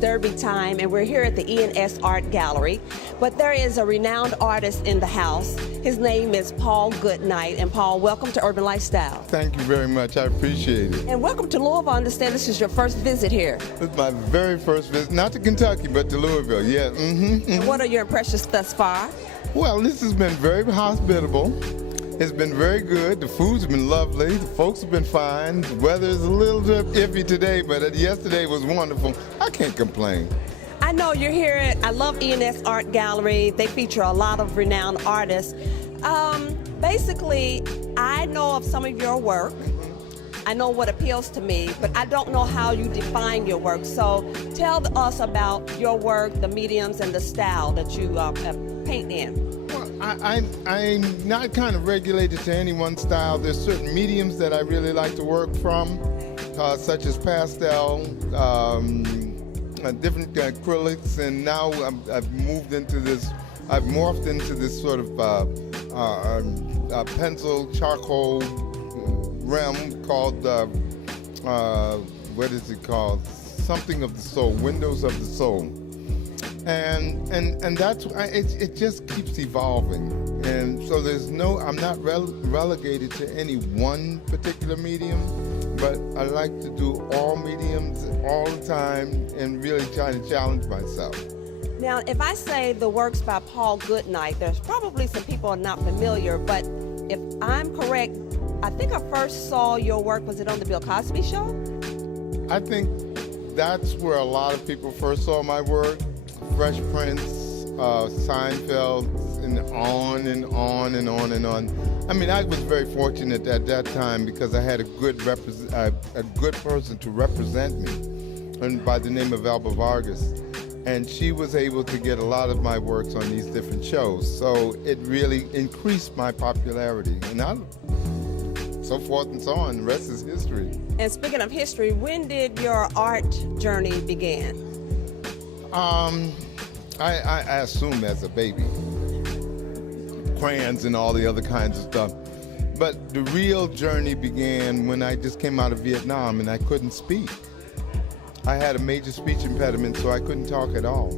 Derby Time, and we're here at the E&S Art Gallery. But there is a renowned artist in the house. His name is Paul Goodnight. And Paul, welcome to Urban Lifestyle. Thank you very much. I appreciate it. And welcome to Louisville. I understand this is your first visit here. It's my very first visit, not to Kentucky, but to Louisville. Yeah. And what are your impressions thus far? Well, this has been very hospitable. It's been very good. The food's been lovely. The folks have been fine. The weather is a little bit iffy today, but yesterday was wonderful. I can't complain. I know you're here. I love E&S Art Gallery. They feature a lot of renowned artists. Basically, I know of some of your work. I know what appeals to me, but I don't know how you define your work. So tell us about your work, the mediums, and the style that you paint in. I'm not kind of regulated to any one style. There's certain mediums that I really like to work from, such as pastel, different acrylics, and now I've moved into this, I've morphed into this sort of pencil charcoal realm called, what is it called? Something of the soul, Windows of the Soul. And that's it just keeps evolving, and so I'm not relegated to any one particular medium, but I like to do all mediums all the time and really try to challenge myself. Now, if I say the works by Paul Goodnight, there's probably some people are not familiar, but if I'm correct, I think I first saw your work, was it on the Bill Cosby Show? I think that's where a lot of people first saw my work. Fresh Prince, Seinfeld, and on and on and on and on. I mean, I was very fortunate at that time because I had a good person to represent me, and by the name of Alba Vargas, and she was able to get a lot of my works on these different shows. So it really increased my popularity, and so forth and so on. The rest is history. And speaking of history, when did your art journey begin? I assume as a baby, crayons and all the other kinds of stuff. But the real journey began when I just came out of Vietnam and I couldn't speak. I had a major speech impediment, so I couldn't talk at all.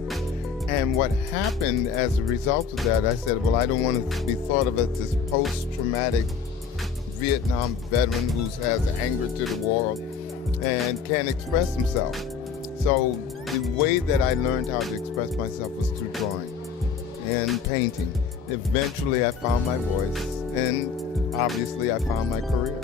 And what happened as a result of that, I said, well, I don't want to be thought of as this post-traumatic Vietnam veteran who has anger to the world and can't express himself. So the way that I learned how to express myself was through drawing and painting. Eventually I found my voice, and obviously I found my career.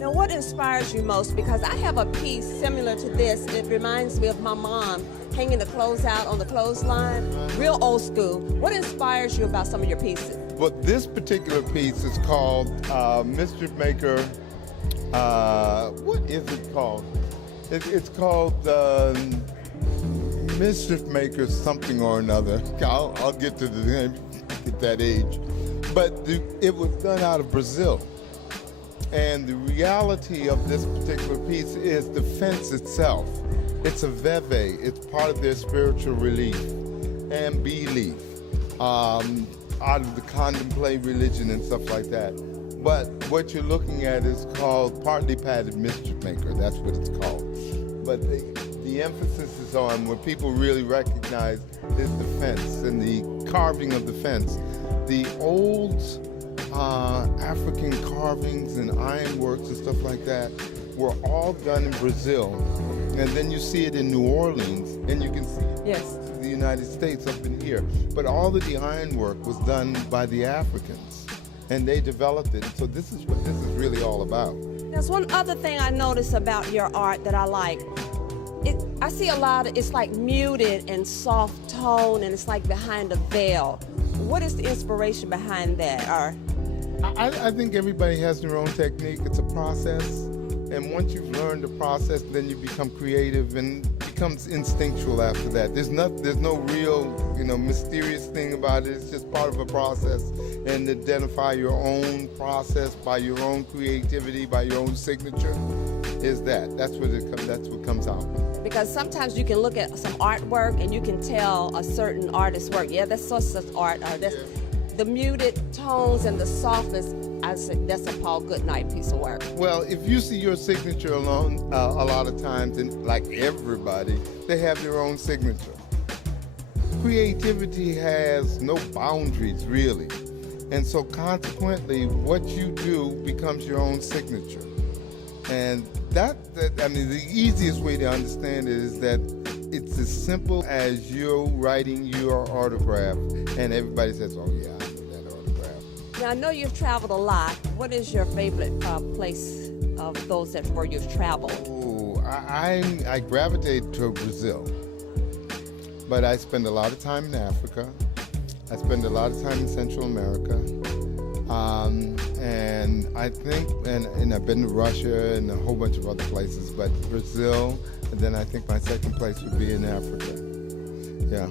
Now, what inspires you most? Because I have a piece similar to this. It reminds me of my mom hanging the clothes out on the clothesline, real old school. What inspires you about some of your pieces? Well, this particular piece is called Mischief Maker. What is it called? It's called Mischief Maker something or another. I'll get to the name at that age. But it was done out of Brazil. And the reality of this particular piece is the fence itself. It's a veve. It's part of their spiritual relief and belief out of the contemplate religion and stuff like that. But what you're looking at is called partly padded mischief maker. That's what it's called. But the emphasis is on what people really recognize is the fence and the carving of the fence. The old African carvings and ironworks and stuff like that were all done in Brazil. And then you see it in New Orleans, and you can see the United States up in here. But all of the ironwork was done by the Africans, and they developed it. So this is what this is really all about. There's one other thing I notice about your art that I like. I see a lot of, it's like muted and soft tone, and it's like behind a veil. What is the inspiration behind that? I think everybody has their own technique. It's a process. And once you've learned the process, then you become creative, and it becomes instinctual after that. There's no real, mysterious thing about it. It's just part of a process. And identify your own process by your own creativity, by your own signature, is that. That's what comes out. Because sometimes you can look at some artwork and you can tell a certain artist's work. Yeah, that's such art. the muted tones and the softness, I said that's a Paul Goodnight piece of work. Well, if you see your signature alone, a lot of times, and like everybody, they have their own signature. Creativity has no boundaries, really. And so consequently, what you do becomes your own signature. And I mean, the easiest way to understand it is that it's as simple as you writing your autograph, and everybody says, oh yeah, I know that autograph. Now, I know you've traveled a lot. What is your favorite place of those where you've traveled? Ooh, I gravitate to Brazil, but I spend a lot of time in Africa. I spend a lot of time in Central America. And I think, and I've been to Russia and a whole bunch of other places, but Brazil, and then I think my second place would be in Africa. Yeah.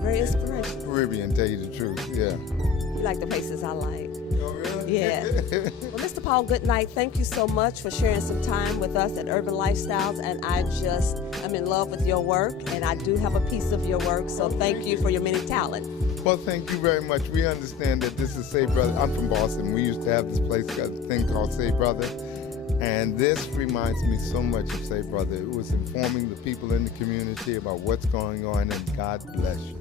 Very inspirational. Caribbean, tell you the truth, yeah. You like the places I like. Oh, really? Yeah. Well, Mr. Paul Goodnight, thank you so much for sharing some time with us at Urban Lifestyles, and I'm in love with your work, and I do have a piece of your work, so thank you for your many talents. Well, thank you very much. We understand that this is Say Brother. I'm from Boston. We used to have this place, a thing called Say Brother, and this reminds me so much of Say Brother. It was informing the people in the community about what's going on, and God bless you.